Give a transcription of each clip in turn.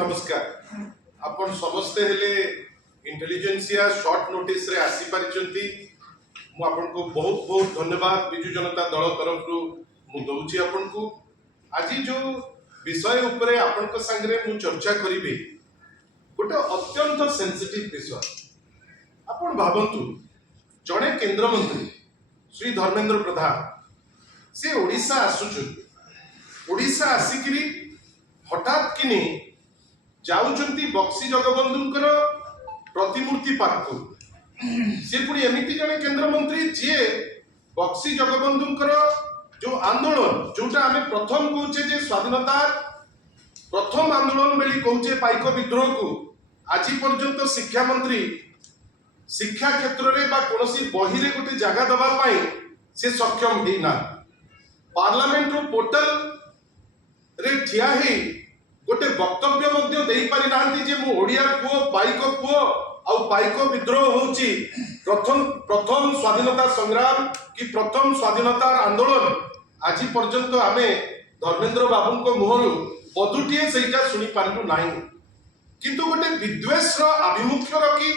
नमस्कार आपण समस्ते हेले इंटेलिजेंसिया शॉर्ट नोटिस रे आसी पारिचंती मु आपन को बहुत बहुत धन्यवाद बिजु जनता दल तरफ रु मु दउची आपन को आज जो विषय ऊपर आपन को संगे मु चर्चा करिबे गोटे अत्यंत सेंसिटिव विषय आपन भाबंतु जणे केंद्र मंत्री श्री धर्मेंद्र प्रधान से ओडिशा आसुचंती ओडिशा आसिकरी हठात किनी जाउचंती बक्सी जगबंधुंकर प्रतिमूर्ति पाखु से पुणी एमिति जने केंद्र मंत्री जे बक्सी जगबंधुंकर जो आंदोलन जोटा आमे प्रथम कहूचे जे स्वाधीनता प्रथम आंदोलन बेली कहूचे पाइक विद्रोह को आज पर्यंत शिक्षा मंत्री शिक्षा क्षेत्र रे बा कोनोसी बही रे गोटे जगह दबा पाई से सक्षम हेना पार्लियामेंट रो पोर्टल रे ठिया ही गोटे वक्तव्य मध्य देई पारि नांती जे मु ओडिया पुओ आउ पाइक विद्रोह होउची प्रथम स्वाधीनता संग्राम कि प्रथम स्वाधीनता आंदोलन आज पर्यंत आमे धर्मेंद्र बाबू को मुहरु पदुटिए सेटा सुनी पारलु नाही किंतु गोटे विद्वेष रो अभिमुख्य रखी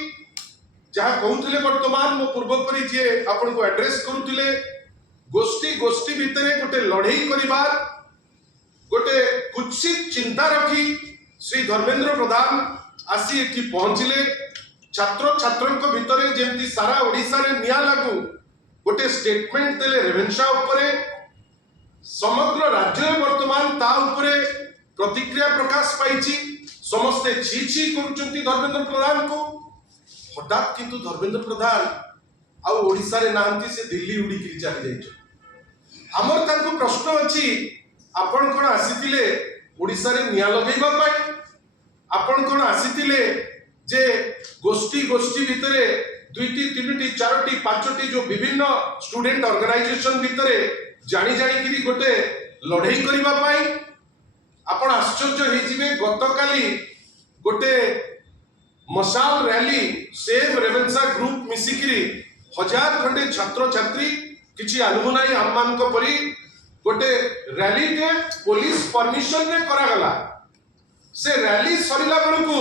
जहाँ कहूथिले वर्तमान मो पूर्व करी जे आपन को एड्रेस करूथिले गोष्ठी भितरे गोटे लड़ाई करिबार गोटे कुत्सित चिंता रखी श्री धर्मेंद्र प्रधान आसी एठी पहुंचले छात्र छात्रंक भितरे जेमती सारा ओडिसा रे निया लागू गोटे स्टेटमेंट देले रेवेन्सा उपरे समग्र राज्य में वर्तमान ता उपरे प्रतिक्रिया प्रकाश पाइछि समस्ते छी छी करूचंती धर्मेंद्र प्रधान को हठात किंतु धर्मेंद्र प्रधान आ ओडिसा रे नांती से दिल्ली उड़ी की चली जाइछ हमर तांको प्रश्न अछि आपण कोन आसीतिले ओडिसा रे निया लगेबा पाई आपण कोन आसीतिले जे गोष्ठी भितरे दुईटी तीनटी चारोटी पांचटी जो विभिन्न स्टूडेंट ऑर्गेनाइजेशन भितरे जानी कि गोटे लड़ाई करिबा पाई आपण आश्चर्य हे जिवे गतकाली गोटे मशाल रैली सेव रेवेन्सा ग्रुप मिसिकिरी 1000 खंडे छात्र छात्री किछि अलुमनाई हममान को परी गोटे रैली के पुलिस परमिशन रे करा गला से रैली सरिला बेलकू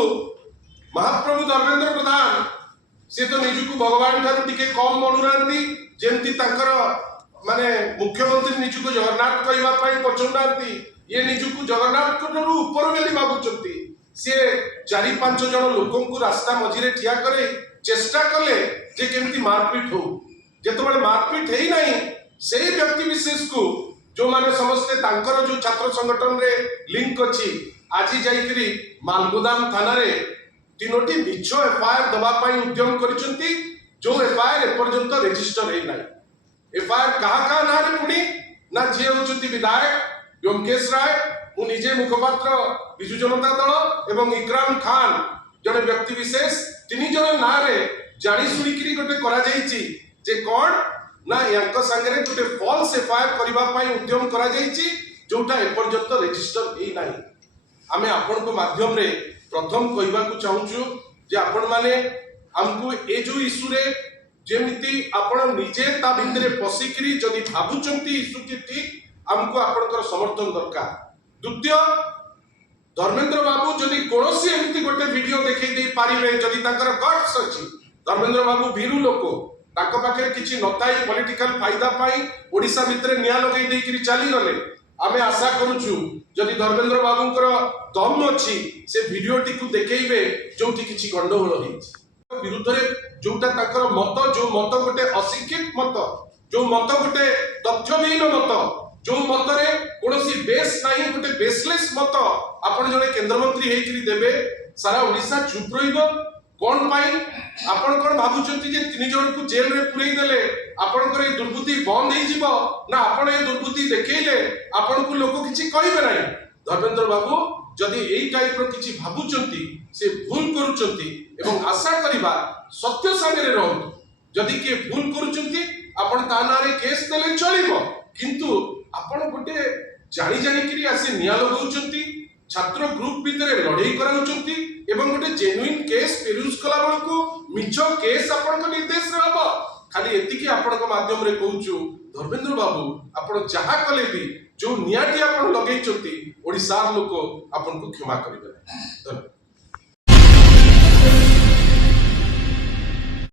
महाप्रभु धर्मेंद्र प्रधान से तो निजुकू भगवान ठारू टिके कम मणुरांती जेमती तांकर माने मुख्यमंत्री निजुकू जगन्नाथ कहवा पाई पछुंडांती ये निजुकू जगन्नाथ को ऊपर बेली भाबुचंती से 4-5 जन लोकों को रास्ता मझिरे ठिया करे चेष्टा कले जे केमती मारपीट हो जेतबेले मारपीट हेई नाही सेही व्यक्ति विशेष को जो माने समस्ते तांकर जो छात्र संगठन रे लिंक अछि आज जाईकरी मालगोदाम थाना रे तीनोटी मिछ एफआईआर दबा पाई उद्यम करिसंती जो एफआईआर एपर्यंत रजिस्टर हेई नाही एफआईआर कहा ना रे पुणी ना जे होचंती विधायक व्योमकेश राय मु निजे मुखपात्र बिजु जनता दल एवं इकराम खान जने व्यक्ति विशेष तीन जन ना रे जानी सुनिकरी गोटे करा जाईची जे कोन ना यांक संगे गोटे फॉल्स एफआईआर करबा पाई उद्यम करा जाईची जोटा एपर्यंत रजिस्टर हेई नाही आमे आपन को माध्यम रे प्रथम कहबा को चाहूछु जे आपण माने हमको ए जो इशू रे जेमिति आपण निजे ता भितरे पसिकरी जदी भाबुचंती इशू की ठीक हमको आपनकर समर्थन दरकार द्वितीय धर्मेंद्र बाबू जदी कोनोसी एमिति गोटे वीडियो देखै दे पारिबे जदी तांकर गट्स अछि धर्मेंद्र बाबू भीरू लोको ताको पाखे किछि नताई पॉलिटिकल फायदा पाई ओडिसा भितरे निया लगै देई करी चली गले आमे आशा करूछु जदी धर्मेंद्र बाबूंकर दम अछि से वीडियोटी को देखैबे जोठी किछि गंडगोल होइछि विरुद्ध रे जोटा ताकर मत जो मत गोटे अशिक्षित मत जो मत गोटे तथ्यहीन मत जो मत रे कोनोसी बेस नाही गोटे बेसलेस मत आपण जने केंद्र मंत्री हेई करी देबे सारा ओडिसा चुप रहिबो कोन पाई आपण कोन भाबुचंती जे तीन जन को जेल रे पुरई देले आपण करे दुर्बुद्धि बंद हेई जिवो ना आपण ए दुर्बुद्धि देखैले आपण को लोक किछि कहिबे नाही धर्मेंद्र बाबू जदी एई टाइप रो किछि भाबुचंती से भूल करूचंती एवं आशा करिबा सत्य संगे रे रहू जदी के भूल करूचंती आपण ता नारे केस देले चलिबो किंतु आपण गोटे जानी करी आसी निया लगाउचंती छात्र ग्रुप भितरे लड़ाई कराउचंती एवं गोटे जेन्युइन केस पेरुज कला बेलकू मिछ केस आपण को निर्देश रे हबो खाली एतिकी आपणक माध्यम रे कहूचु धर्मेंद्र बाबू आपण जहा कले भी जो नियाटी आपण लगेइचंती ओडिसा लोक आपन को क्षमा करिबे। धन्यवाद।